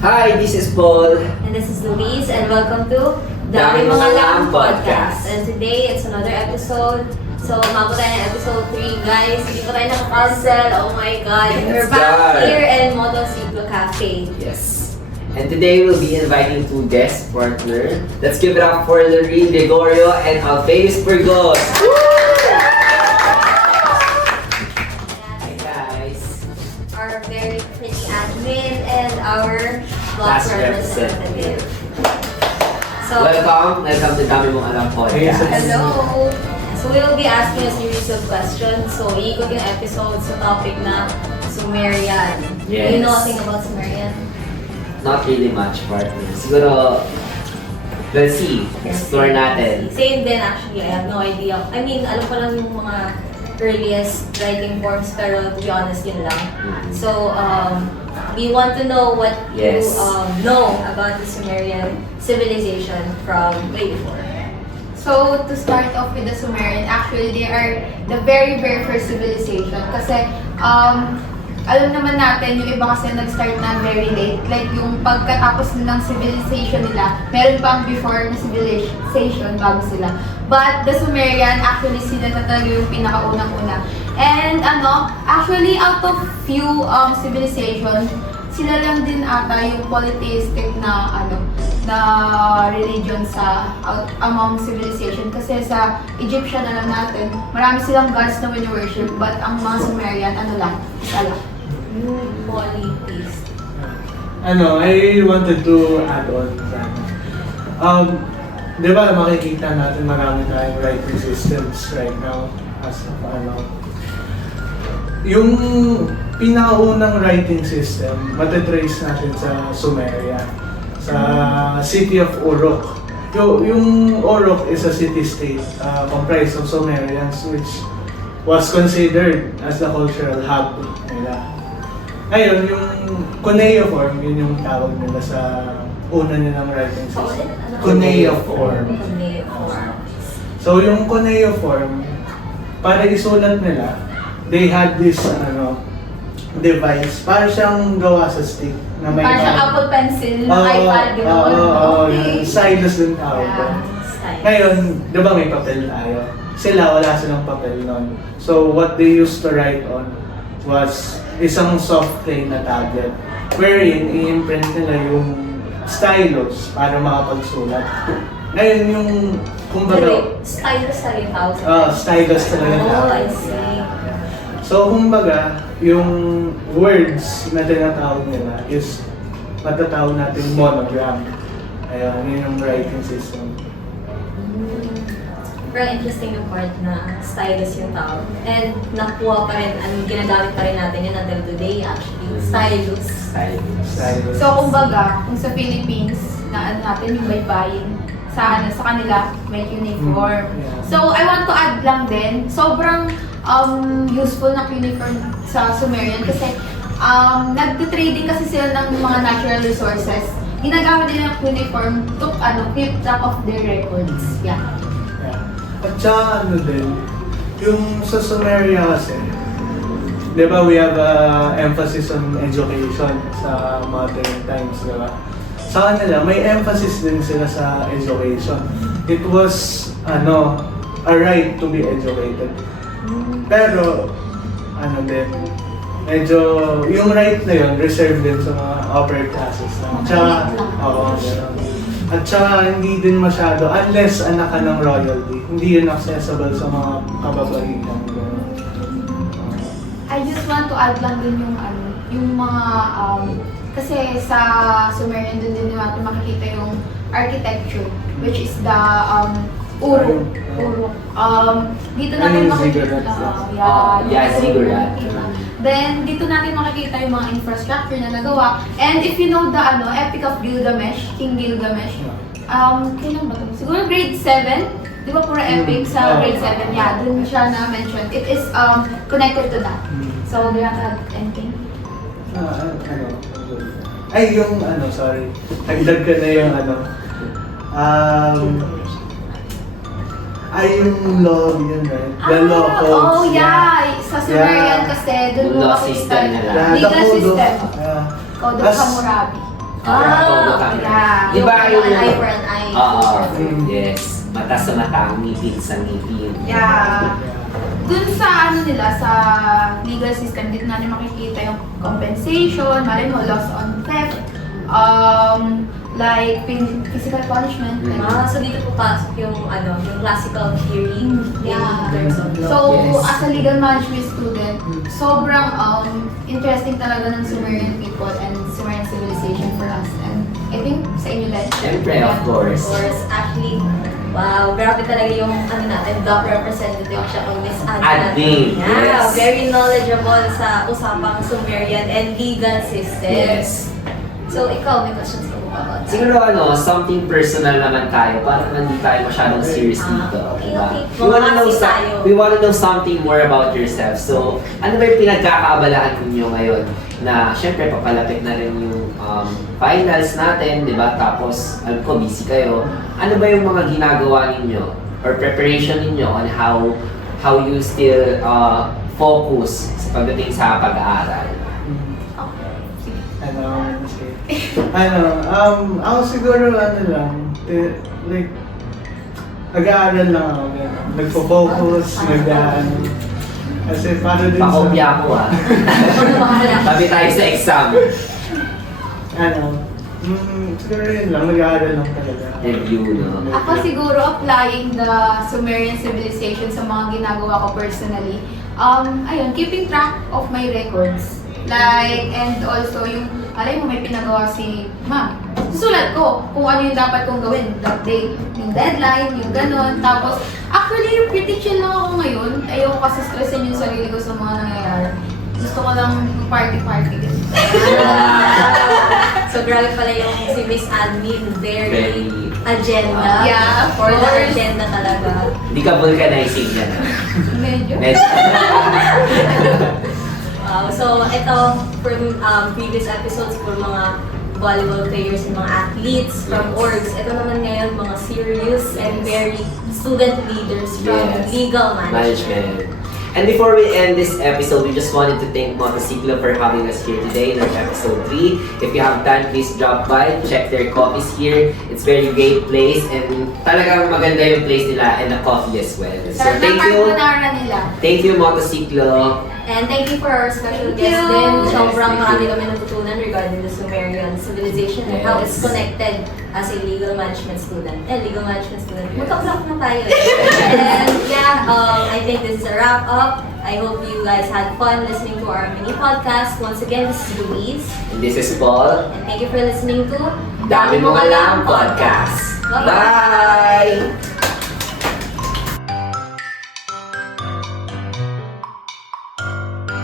Hi, this is Paul. And this is Louise, and welcome to Dami Dami Mga Mga Lang Lang Podcast. Podcast. And today, it's another episode. So, umabot tayo ng episode 3, guys. Hindi pa tayo naka-cancel. Oh my God. We're Yes, back God. here in Motociclo Cafe. Yes. And today we'll be inviting two guest partner. Let's give it up for Lorene Gregorio and Alface Burgos. Hi guys. Our very pretty admin and our Class class representative. So, Welcome to Dami Mong Alam Podcast. hello. So, we will be asking a series of questions. So, iikot yung episode sa topic na Sumerian. Do you know Yes. anything about Sumerian? Not really much partner. Siguro, we'll see. Explore natin. Same din actually, I have no idea. I mean, alam ko lang yung mga earliest writing forms, pero to be honest, yun lang. So, we want to know what Yes. you know about the Sumerian civilization from way before. So, to start off with the Sumerian, actually, they are the very, very first civilization. Kasi, alam naman natin, yung iba kasi nag-start na very late. Like, yung pagkatapos ng civilization nila, meron pang before na civilization bago sila. But, the Sumerian, actually, sila na talaga yung pinakaunang-una. And, actually, out of few civilization, sila lang din ata yung polytheistic na religion sa among civilization. Kasi sa Egyptian na lang natin, marami silang gods na wini-worship, but ang mga Sumerian, isa lang. Polytheist. I wanted to add on that. Di ba makikita natin marami tayong writing systems right now as of yung pinakaunang writing system, matitrace natin sa Sumeria, sa city of Uruk. Yung Uruk is a city-state comprised of Sumerians which was considered as the cultural hub nila. Ngayon, yung cuneiform, yun yung tawag nila sa una nilang writing system. Cuneiform. Cuneiform. So, yung cuneiform, para isulat nila, they had this device, para siyang gawa sa stick. Na may Parang siyang Apple Pencil, na iPad, gano'n. yung stylus din tawag doon. Style. Ngayon, di ba may papel tayo? Wala silang papel nun. So, what they used to write on was isang soft clay na tablet wherein i-imprint nila yung stylus para makapagsulat. Ngayon yung, kumbaga, Stylus na rin tawag. stylus talaga Oh, tawag. I see. So, kumbaga, yung words na tinatawag nila is matatawag natin monogram. Ayan, yun yung writing system. Pero interesting yung part na stylus yung tawag. And nakuha pa rin, ginagamit pa rin natin yun until today actually. Stylus. Stylus. So, kumbaga, kung sa Philippines, na natin yung baybayin, sa kanila, may uniform. Yeah. So, I want to add lang din, sobrang useful na uniform sa Sumerian kasi nagtitrading kasi sila ng mga natural resources. Ginagamit nila yung uniform to keep track of their records. Yeah. Yeah. At saka din, yung sa Sumeria kasi, di ba we have emphasis on education sa modern times, di ba? Sa kanila, may emphasis din sila sa education. It was, a right to be educated. Pero, din, medyo, yung right na yun, reserved din sa mga upper classes lang. Tsaka, gano'n. At saka, hindi din masyado, unless anak ka ng royalty, hindi yun accessible sa mga kababaihan. I just want to add lang din yung mga, kasi sa Sumerian dun din natin makikita yung architecture, which is the Uruk. Dito natin makikita, ziggurat. Then, dito natin makikita yung mga infrastructure na nagawa. And if you know the Epic of Gilgamesh, King Gilgamesh, kailan ba ito? Siguro grade 7? Di ba puro epic sa grade 7? Yeah, dun siya na-mention. It is connected to that. So, do you have to add anything? Sorry. Hagdag ka na yung yung law, yun right? The law codes. Sa Sumerian kasi, dun Yung mo law makikita system yung nila. Yeah, legal the code of- system. yeah. Code of As- Hammurabi. yeah. Yung Iba an eye for an eye. Oo. Mm. Yes. Mata sa mata, ngipin sa ngipin. Yeah. Dun sa ano nila, sa legal system, dito natin makikita yung compensation, malay mo, loss on theft, like physical punishment. Mm. Like, So dito po pasok yung yung classical theory in Yeah. terms of law. So, Yes. as a legal management student, sobrang interesting talaga ng Sumerian people and Sumerian civilization for us. And I think sa inyo din. Siyempre, of course. Of course, actually, wow, grabe talaga yung natin, doc representative siya kung Miss Anna. Admin, Yeah, yes. very knowledgeable sa usapang Sumerian and legal system. Yes. So, ikaw, may questions ka ba about that? Siguro something personal naman tayo para naman hindi tayo masyadong serious dito. Okay, Diba? okay. We wanna know Mamasi tayo. we wanna know something more about yourself. So, ano ba yung pinagkakaabalaan ninyo ngayon? Na syempre papalapit na rin yung finals natin, di ba? Tapos, alam ko, busy kayo. Ano ba yung mga ginagawa ninyo or preparation ninyo on how you still focus sa pagdating sa pag-aaral? Ako siguro like, nag-aaral lang ako, gano'n. Nagpo-focus, kasi para din Pakopya ako Tabi tayo sa exam. siguro yun lang, nag-aaral lang talaga. Review, no? Ako siguro applying the Sumerian civilization sa mga ginagawa ko personally. Ayun, keeping track of my records. Like, and also yung, alay mo may pinagawa si ma'am. Susulat ko kung ano yung dapat kong gawin that day. Yung deadline, yung ganon. Tapos, actually, pretty chill lang ako ngayon. Ayoko kasi stressin yung sarili ko sa mga nangyayari. Gusto ko lang party-party. So, grabe pala yung si Miss Admin, very agenda. Yeah, For the course. agenda talaga. Hindi ka vulcanizing yan. Medyo. Medyo. Wow. So, ito, from previous episodes, for mga volleyball players and mga athletes from Yes. orgs, ito naman ngayon, mga serious and very student leaders from Yes. legal management. Management. And before we end this episode, we just wanted to thank Motociclo for having us here today in our episode 3. If you have time, please drop by, check their coffees here. It's very great place and talagang maganda yung place nila and the coffee as well. So Sarap ng thank you. carbonara nila. Thank you, Motociclo. And thank you for our special Thank guest you. din. Yes, Sobrang thank marami you. kami natutunan regarding the Sumerian civilization and how it's Yes. connected as a legal management student. Legal management student. Yes. Magka-vlog na tayo. And yeah, I think this is a wrap up. I hope you guys had fun listening to our mini podcast. Once again, this is Louise. And this is Paul. And thank you for listening to Dami Mong Alam Podcast. Bye-bye. Bye!